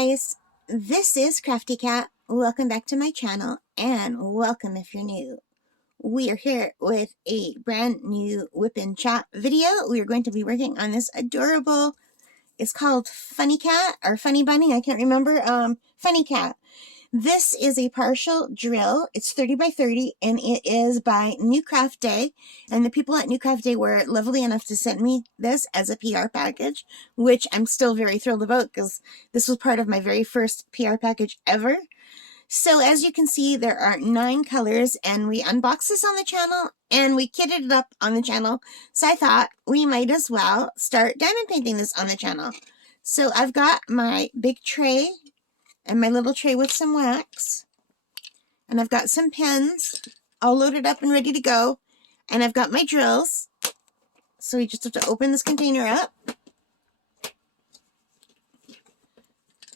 guys, this is Crafty Cat. Welcome back to my channel and welcome if you're new. We are here with a brand new whip and chat video. We are going to be working on this adorable, it's called Funny Cat or Funny Bunny, I can't remember, Funny Cat. This is a partial drill. It's 30 by 30 and it is by NewCraftDay. And the people at NewCraftDay were lovely enough to send me this as a PR package, which I'm still very thrilled about because this was part of my very first PR package ever. So as you can see, there are 9 colors and we unboxed this on the channel and we kitted it up on the channel. So I thought we might as well start diamond painting this on the channel. So I've got my big tray and my little tray with some wax, and I've got some pens all loaded up and ready to go, and I've got my drills. So we just have to open this container up.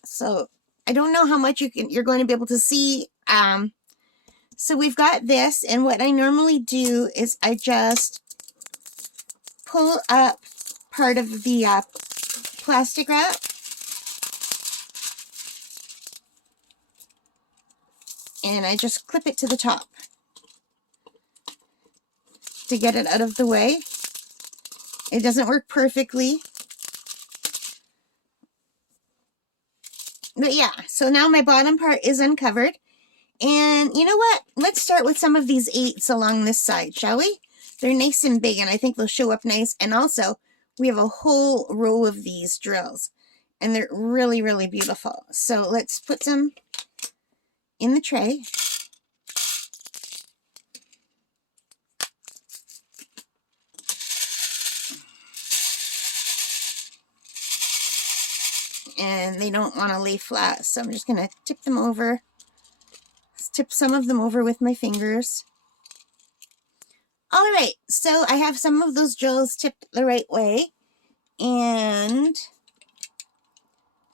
So I don't know how much you're going to be able to see. So we've got this, and what I normally do is I just pull up part of the plastic wrap, and I just clip it to the top to get it out of the way. It doesn't work perfectly. But yeah, so now my bottom part is uncovered. And you know what? Let's start with some of these 8s along this side, shall we? They're nice and big, and I think they'll show up nice. And also, we have a whole row of these drills, and they're really, really beautiful. So let's put some in the tray. And they don't want to lay flat, so I'm just going to tip them over. Tip some of them over with my fingers. Alright, so I have some of those drills tipped the right way, and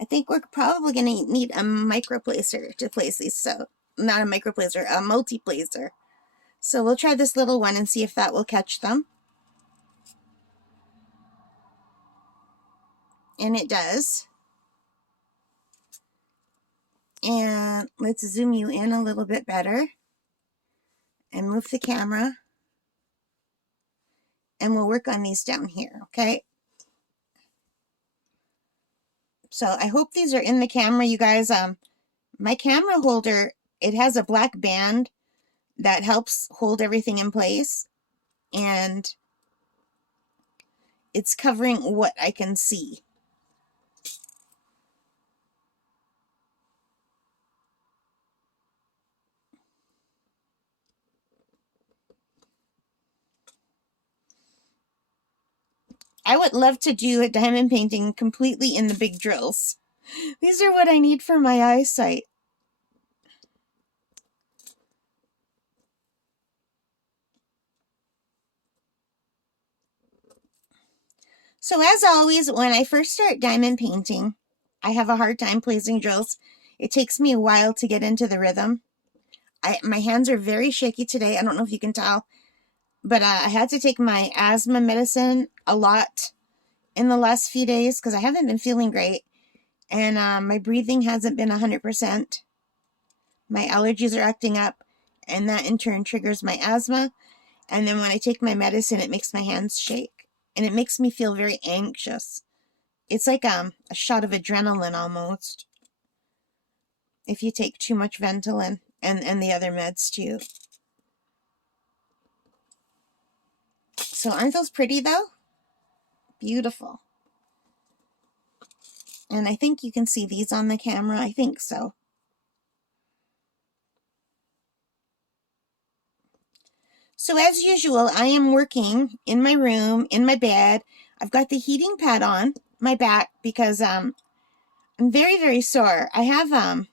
I think we're probably going to need a microplacer to place these. So, not a microplacer, a multi-placer. So we'll try this little one and see if that will catch them. And it does. And let's zoom you in a little bit better and move the camera. And we'll work on these down here, okay? So I hope these are in the camera, you guys. My camera holder, it has a black band that helps hold everything in place, and it's covering what I can see. I would love to do a diamond painting completely in the big drills. These are what I need for my eyesight. So as always, when I first start diamond painting, I have a hard time placing drills. It takes me a while to get into the rhythm. My hands are very shaky today. I don't know if you can tell, but I had to take my asthma medicine a lot in the last few days because I haven't been feeling great, and my breathing hasn't been 100%. My allergies are acting up, and that in turn triggers my asthma. And then when I take my medicine, it makes my hands shake, and it makes me feel very anxious. It's like a shot of adrenaline almost, if you take too much Ventolin and the other meds too. So aren't those pretty though? Beautiful. And I think you can see these on the camera. I think so. So as usual, I am working in my room, in my bed. I've got the heating pad on my back because I'm very, very sore. I have a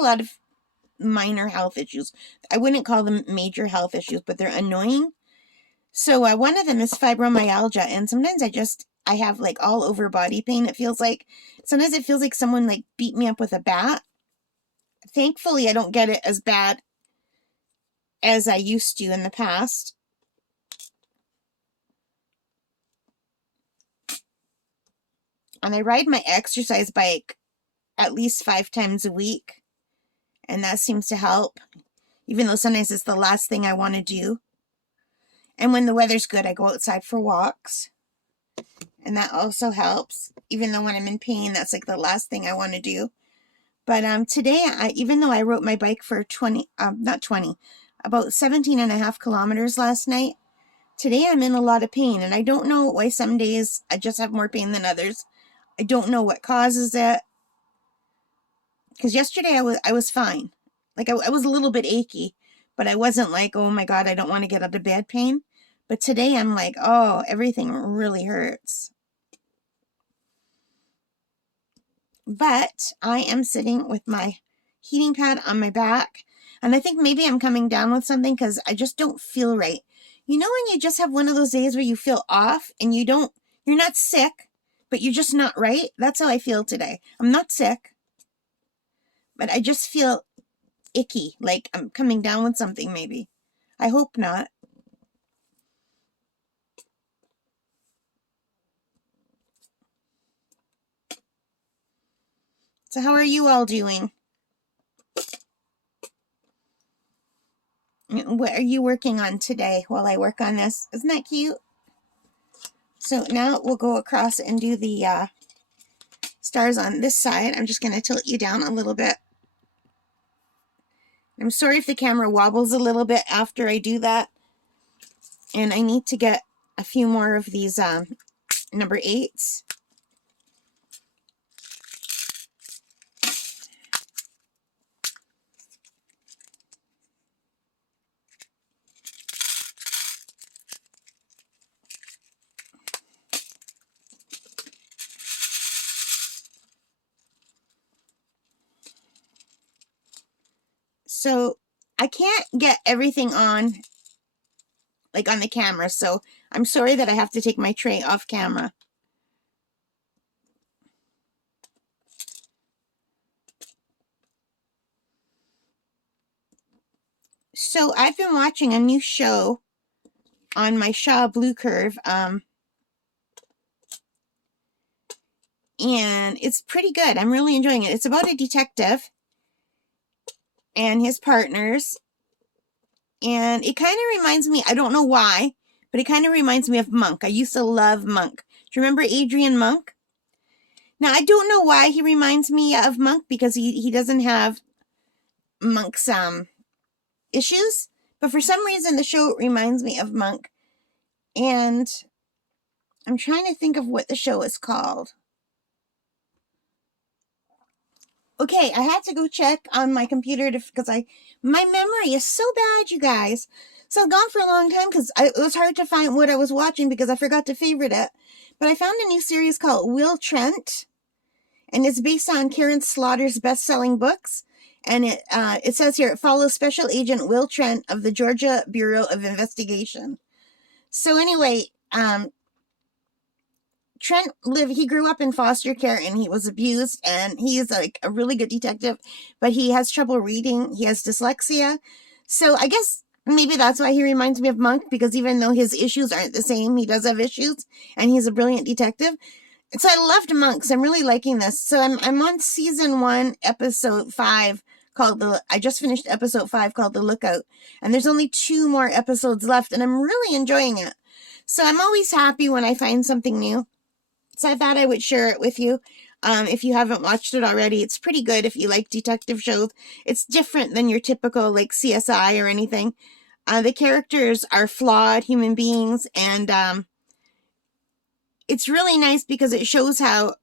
lot of minor health issues. I wouldn't call them major health issues, but they're annoying. So one of them is fibromyalgia, and sometimes I have like all over body pain. It feels like, sometimes it feels like someone like beat me up with a bat. Thankfully, I don't get it as bad as I used to in the past. And I ride my exercise bike at least 5 times a week, and that seems to help, even though sometimes it's the last thing I want to do. And when the weather's good, I go outside for walks, and that also helps, even though when I'm in pain, that's like the last thing I want to do. But today, even though I rode my bike for about 17 and a half kilometers last night, today I'm in a lot of pain, and I don't know why some days I just have more pain than others. I don't know what causes it. Because yesterday I was fine. Like I was a little bit achy, but I wasn't like, oh my God, I don't want to get out of bed pain. But today I'm like, oh, everything really hurts. But I am sitting with my heating pad on my back, and I think maybe I'm coming down with something because I just don't feel right. You know when you just have one of those days where you feel off and you're not sick, but you're just not right? That's how I feel today. I'm not sick, but I just feel icky, like I'm coming down with something maybe. I hope not. So how are you all doing? What are you working on today while I work on this? Isn't that cute? So now we'll go across and do the stars on this side. I'm just going to tilt you down a little bit. I'm sorry if the camera wobbles a little bit after I do that. And I need to get a few more of these number 8s. So I can't get everything on, like on the camera, so I'm sorry that I have to take my tray off camera. So I've been watching a new show on my Shaw Blue Curve, and it's pretty good. I'm really enjoying it. It's about a detective and his partners, and it kind of reminds me, I don't know why, but it kind of reminds me of Monk. I used to love Monk. Do you remember Adrian Monk? Now, I don't know why he reminds me of Monk, because he doesn't have Monk's issues, but for some reason the show reminds me of Monk, and I'm trying to think of what the show is called. Okay, I had to go check on my computer because my memory is so bad, you guys. So I've gone for a long time because it was hard to find what I was watching because I forgot to favorite it. But I found a new series called Will Trent, and it's based on Karen Slaughter's best-selling books. And it says here, it follows Special Agent Will Trent of the Georgia Bureau of Investigation. So anyway, Trent he grew up in foster care, and he was abused, and he is like a really good detective, but he has trouble reading. He has dyslexia. So I guess maybe that's why he reminds me of Monk, because even though his issues aren't the same, he does have issues, and he's a brilliant detective. So I loved Monk, so I'm really liking this. So I'm on season 1, episode 5, I just finished episode 5 called The Lookout, and there's only 2 more episodes left, and I'm really enjoying it. So I'm always happy when I find something new. So I thought I would share it with you. If you haven't watched it already, it's pretty good if you like detective shows. It's different than your typical like CSI or anything. The characters are flawed human beings, and it's really nice because it shows how,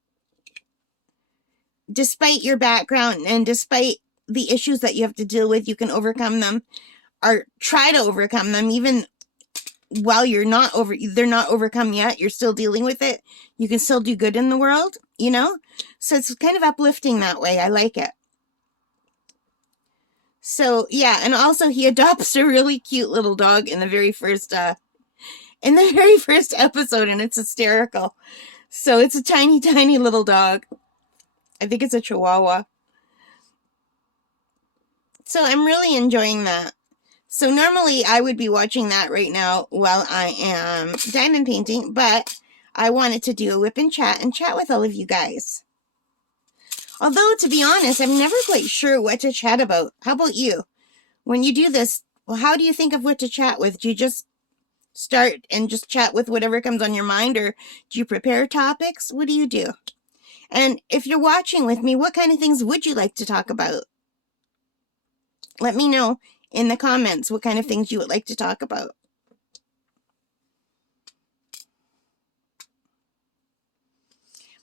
despite your background and despite the issues that you have to deal with, you can overcome them, or try to overcome them, even while they're not overcome yet. You're still dealing with it. You can still do good in the world, you know? So it's kind of uplifting that way. I like it. So yeah, and also he adopts a really cute little dog in the very first episode, and it's hysterical. So it's a tiny, tiny little dog. I think it's a Chihuahua. So I'm really enjoying that. So normally I would be watching that right now while I am diamond painting, but I wanted to do a whip and chat with all of you guys. Although, to be honest, I'm never quite sure what to chat about. How about you? When you do this, well, how do you think of what to chat with? Do you just start and just chat with whatever comes on your mind, or do you prepare topics? What do you do? And if you're watching with me, what kind of things would you like to talk about? Let me know in the comments what kind of things you would like to talk about.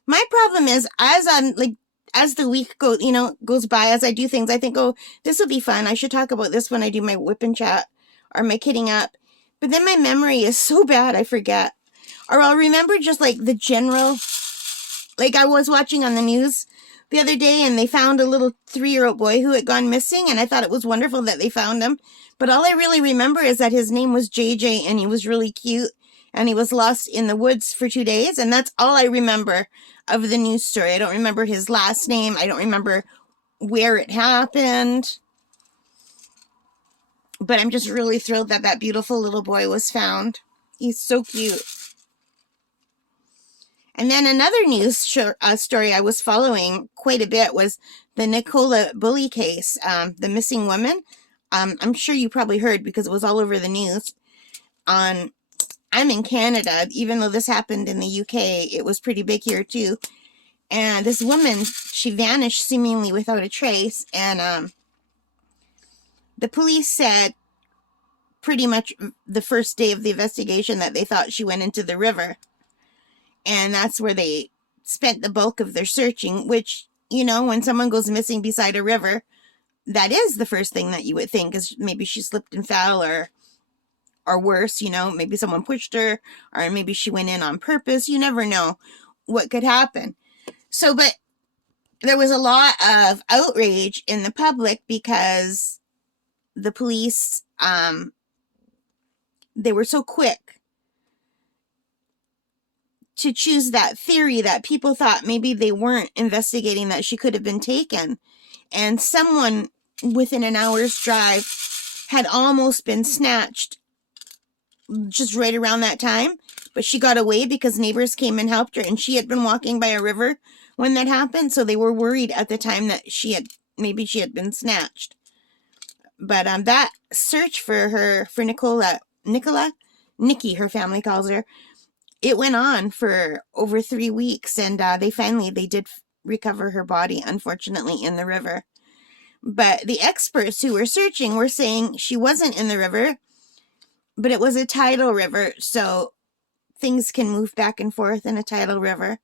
My problem is, as the week goes by, as I do things, I think, oh, this will be fun. I should talk about this when I do my whip and chat or my kitting up. But then my memory is so bad, I forget. Or I'll remember just like the general, like I was watching on the news the other day and they found a little 3-year-old boy who had gone missing, and I thought it was wonderful that they found him. But all I really remember is that his name was JJ and he was really cute and he was lost in the woods for 2 days, and that's all I remember of the news story. I don't remember his last name. I don't remember where it happened. But I'm just really thrilled that that beautiful little boy was found. He's so cute. And then another news story I was following quite a bit was the Nicola bully case, the missing woman. I'm sure you probably heard because it was all over the news. I'm in Canada. Even though this happened in the UK, it was pretty big here too. And this woman, she vanished seemingly without a trace. And the police said pretty much the first day of the investigation that they thought she went into the river. And that's where they spent the bulk of their searching, which, you know, when someone goes missing beside a river, that is the first thing that you would think is maybe she slipped and fell, or worse, you know, maybe someone pushed her, or maybe she went in on purpose. You never know what could happen. So, but there was a lot of outrage in the public because the police, they were so quick to choose that theory that people thought maybe they weren't investigating that she could have been taken. And someone within an hour's drive had almost been snatched just right around that time. But she got away because neighbors came and helped her. And she had been walking by a river when that happened. So they were worried at the time that maybe she had been snatched. But that search for Nikki, her family calls her, it went on for over 3 weeks, and they did recover her body, unfortunately, in the river. But the experts who were searching were saying she wasn't in the river, but it was a tidal river, so things can move back and forth in a tidal river.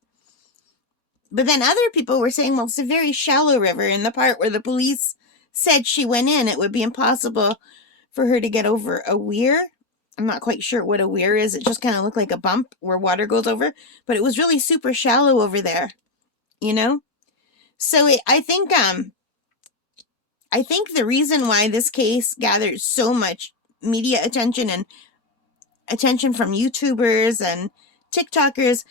But then other people were saying, well, it's a very shallow river. In the part where the police said she went in, it would be impossible for her to get over a weir. I'm not quite sure what a weir is. It just kind of looked like a bump where water goes over. But it was really super shallow over there, you know? So I think the reason why this case gathered so much media attention and attention from YouTubers and TikTokers,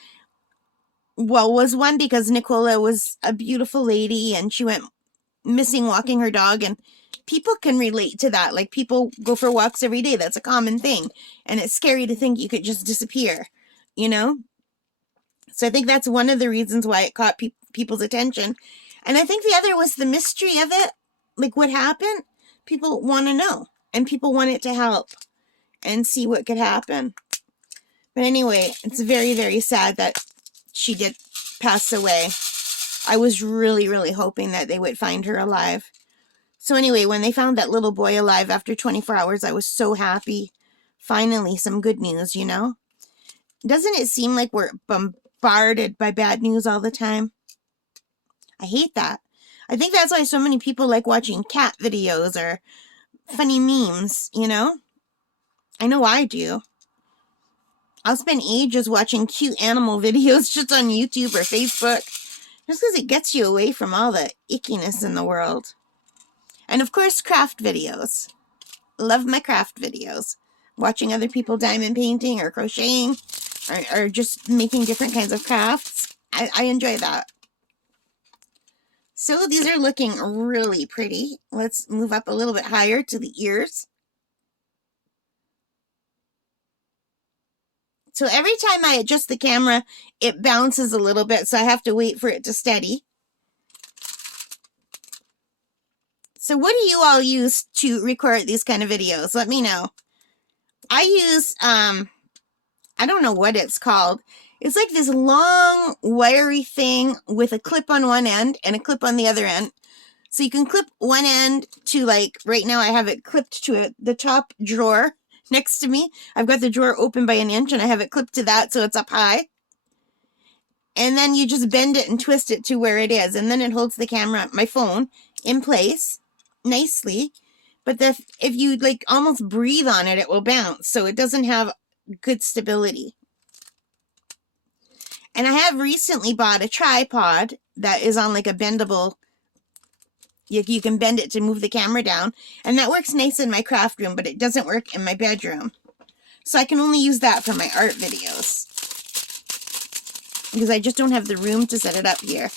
well, was one, because Nicola was a beautiful lady and she went missing walking her dog, and people can relate to that. Like, people go for walks every day. That's a common thing. And it's scary to think you could just disappear, you know? So I think that's one of the reasons why it caught people's attention. And I think the other was the mystery of it. Like, what happened? People want to know. And people want it to help and see what could happen. But anyway, it's very, very sad that she did pass away. I was really, really hoping that they would find her alive. So anyway, when they found that little boy alive after 24 hours, I was so happy. Finally, some good news, you know? Doesn't it seem like we're bombarded by bad news all the time? I hate that. I think that's why so many people like watching cat videos or funny memes, you know? I know I do. I'll spend ages watching cute animal videos just on YouTube or Facebook, just because it gets you away from all the ickiness in the world. And of course, craft videos. Love my craft videos. Watching other people diamond painting or crocheting or just making different kinds of crafts. I enjoy that. So these are looking really pretty. Let's move up a little bit higher to the ears. So every time I adjust the camera, it bounces a little bit, so I have to wait for it to steady. So what do you all use to record these kind of videos? Let me know. I use, I don't know what it's called. It's like this long, wiry thing with a clip on one end and a clip on the other end. So you can clip one end to, like, right now I have it clipped to the top drawer next to me. I've got the drawer open by 1 inch and I have it clipped to that so it's up high. And then you just bend it and twist it to where it is. And then it holds the camera, my phone, in place nicely. But if you, like, almost breathe on it, it will bounce. So it doesn't have good stability. And I have recently bought a tripod that is on, like, a bendable. You can bend it to move the camera down. And that works nice in my craft room, but it doesn't work in my bedroom. So I can only use that for my art videos, because I just don't have the room to set it up here.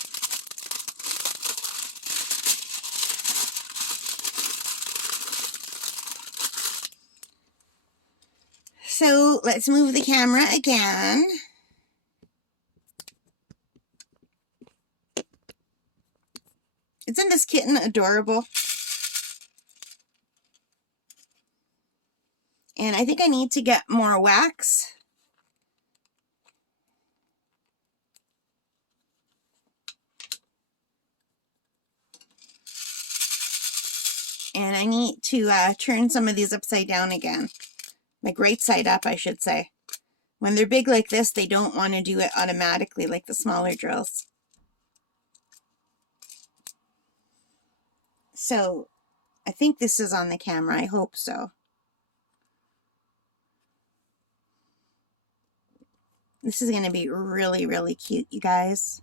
So let's move the camera again. Isn't this kitten adorable? And I think I need to get more wax. And I need to turn some of these upside down again. Like right side up, I should say. When they're big like this, they don't want to do it automatically like the smaller drills. So I think this is on the camera. I hope so. This is going to be really, really cute, you guys.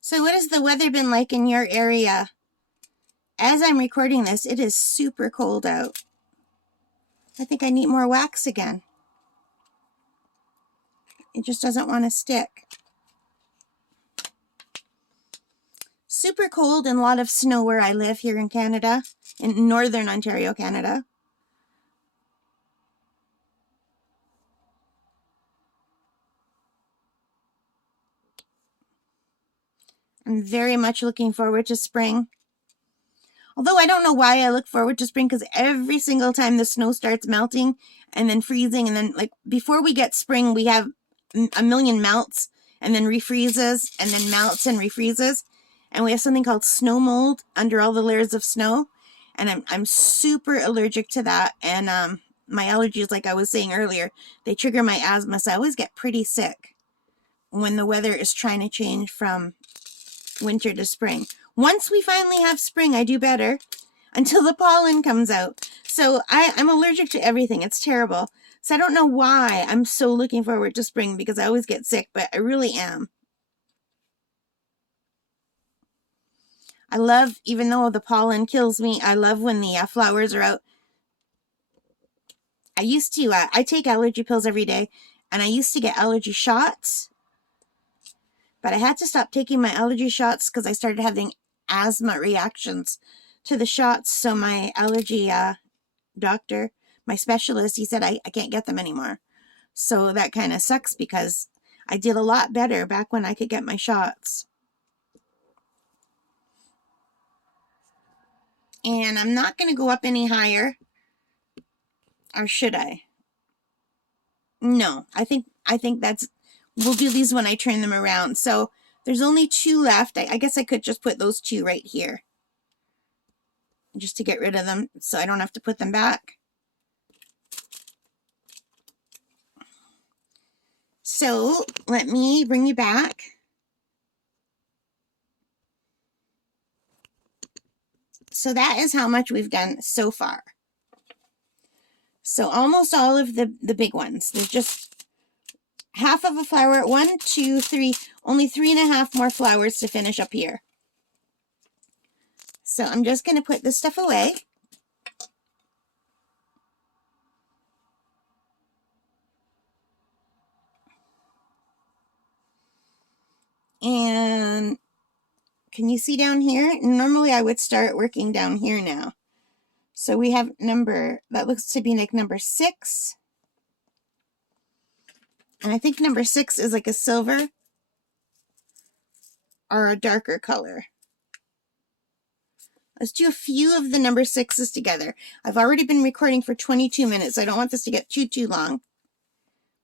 So what has the weather been like in your area? As I'm recording this, it is super cold out. I think I need more wax again. It just doesn't want to stick. Super cold and a lot of snow where I live here in Canada, in northern Ontario, Canada. I'm very much looking forward to spring. Although I don't know why I look forward to spring, because every single time the snow starts melting and then freezing, and then, like, before we get spring, we have a million melts and then refreezes and then melts and refreezes. And we have something called snow mold under all the layers of snow. And I'm super allergic to that. And my allergies, like I was saying earlier, they trigger my asthma. So I always get pretty sick when the weather is trying to change from winter to spring. Once we finally have spring, I do better until the pollen comes out. So I'm allergic to everything. It's terrible. So I don't know why I'm so looking forward to spring, because I always get sick, but I really am. I love, even though the pollen kills me, I love when the flowers are out. I used to, I take allergy pills every day, and I used to get allergy shots, but I had to stop taking my allergy shots because I started having asthma reactions to the shots. So my allergy doctor, my specialist, he said I can't get them anymore. So that kind of sucks, because I did a lot better back when I could get my shots. And I'm not going to go up any higher. Or should I? No, I think that's, we'll do these when I turn them around. So there's only 2 left. I guess I could just put those 2 right here, just to get rid of them so I don't have to put them back. So let me bring you back. So that is how much we've done so far. So almost all of the big ones. There's just half of a flower. 1, 2, 3. Only 3.5 more flowers to finish up here. So I'm just going to put this stuff away. And Can you see down here? Normally I would start working down here now. So we have number, that looks to be like number 6. And I think number 6 is like a silver or a darker color. Let's do a few of the number 6s together. I've already been recording for 22 minutes. I don't want this to get too long.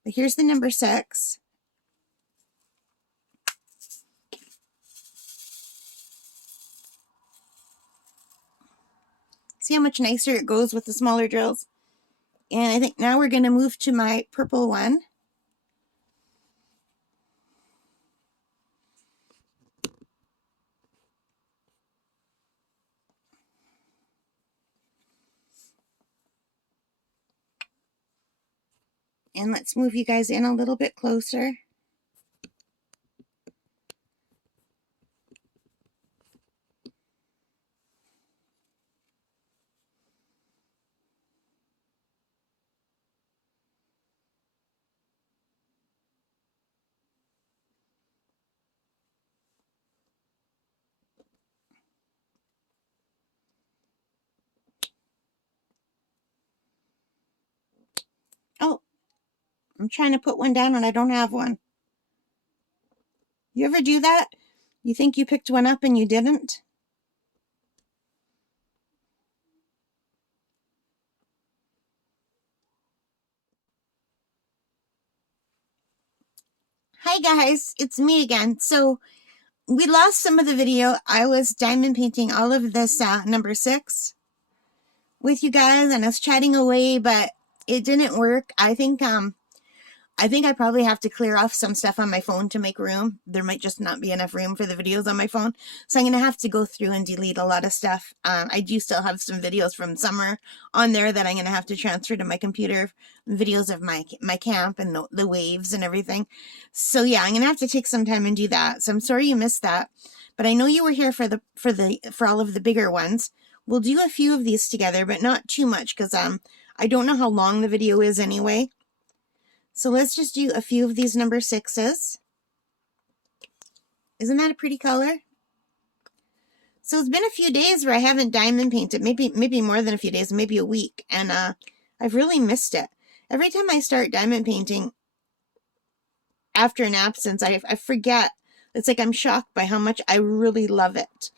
But here's the number 6. See how much nicer it goes with the smaller drills? And I think now we're going to move to my purple one. And let's move you guys in a little bit closer. Oh, I'm trying to put one down and I don't have one. You ever do that? You think you picked one up and you didn't? Hi guys, it's me again. So we lost some of the video. I was diamond painting all of this number 6 with you guys, and I was chatting away, but it didn't work. I think I probably have to clear off some stuff on my phone to make room. There might just not be enough room for the videos on my phone. So I'm going to have to go through and delete a lot of stuff. I do still have some videos from summer on there that I'm going to have to transfer to my computer. Videos of my camp and the waves and everything. So yeah, I'm going to have to take some time and do that. So I'm sorry you missed that. But I know you were here for all of the bigger ones. We'll do a few of these together, but not too much because I don't know how long the video is anyway. So let's just do a few of these number 6s. Isn't that a pretty color? So it's been a few days where I haven't diamond painted, maybe more than a few days, maybe a week, and I've really missed it. Every time I start diamond painting after an absence, I forget. It's like I'm shocked by how much I really love it.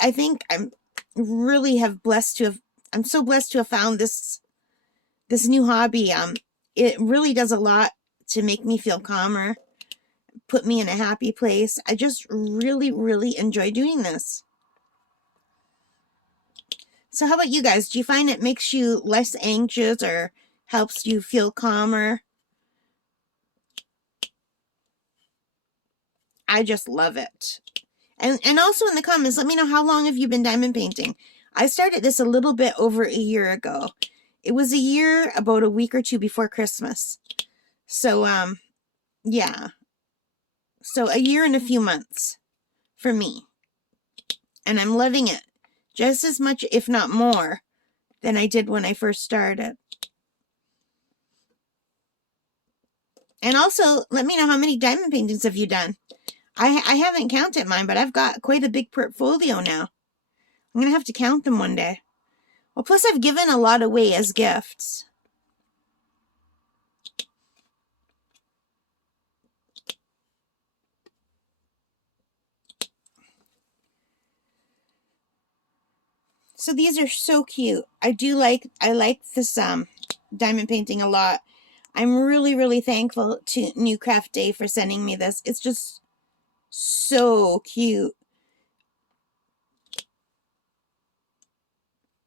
I think I'm so blessed to have found this new hobby. It really does a lot to make me feel calmer, put me in a happy place. I just really, really enjoy doing this. So how about you guys? Do you find it makes you less anxious or helps you feel calmer? I just love it. And also in the comments, let me know, how long have you been diamond painting? I started this a little bit over a year ago. It was a year, about a week or two before Christmas. So, yeah. So a year and a few months for me. And I'm loving it just as much, if not more, than I did when I first started. And also, let me know, how many diamond paintings have you done? I haven't counted mine, but I've got quite a big portfolio now. I'm going to have to count them one day. Well, plus I've given a lot away as gifts. So these are so cute. I like this diamond painting a lot. I'm really, really thankful to NewCraftDay for sending me this. It's just so cute.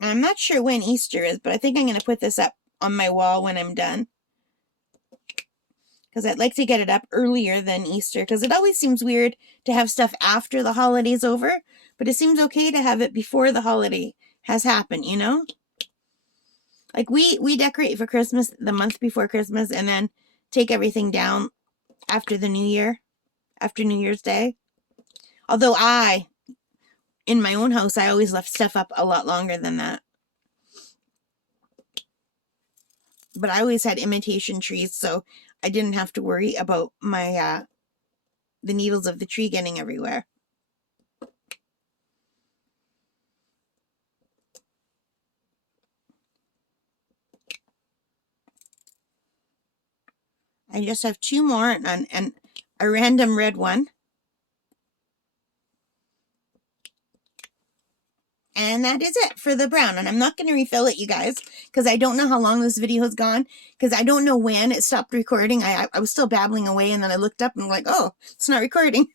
I'm not sure when Easter is, but I think I'm going to put this up on my wall when I'm done. Because I'd like to get it up earlier than Easter. Because it always seems weird to have stuff after the holiday's over. But it seems okay to have it before the holiday has happened, you know? Like we decorate for Christmas the month before Christmas and then take everything down after the New Year. After New Year's Day. Although in my own house, I always left stuff up a lot longer than that. But I always had imitation trees, so I didn't have to worry about my the needles of the tree getting everywhere. I just have 2 more and a random red one. And that is it for the brown. And I'm not going to refill it, you guys, because I don't know how long this video has gone, because I don't know when it stopped recording. I was still babbling away, and then I looked up and like, oh, it's not recording.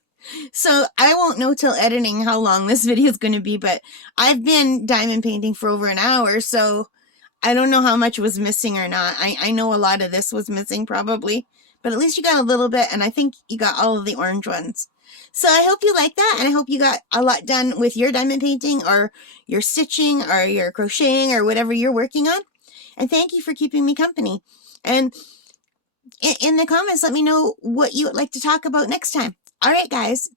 So I won't know till editing how long this video is going to be, but I've been diamond painting for over an hour, so I don't know how much was missing or not. I know a lot of this was missing probably, but at least you got a little bit, and I think you got all of the orange ones. So I hope you like that, and I hope you got a lot done with your diamond painting or your stitching or your crocheting or whatever you're working on. And thank you for keeping me company. And in the comments, let me know what you would like to talk about next time. All right, guys,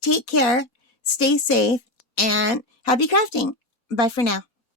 take care, stay safe, and happy crafting. Bye for now.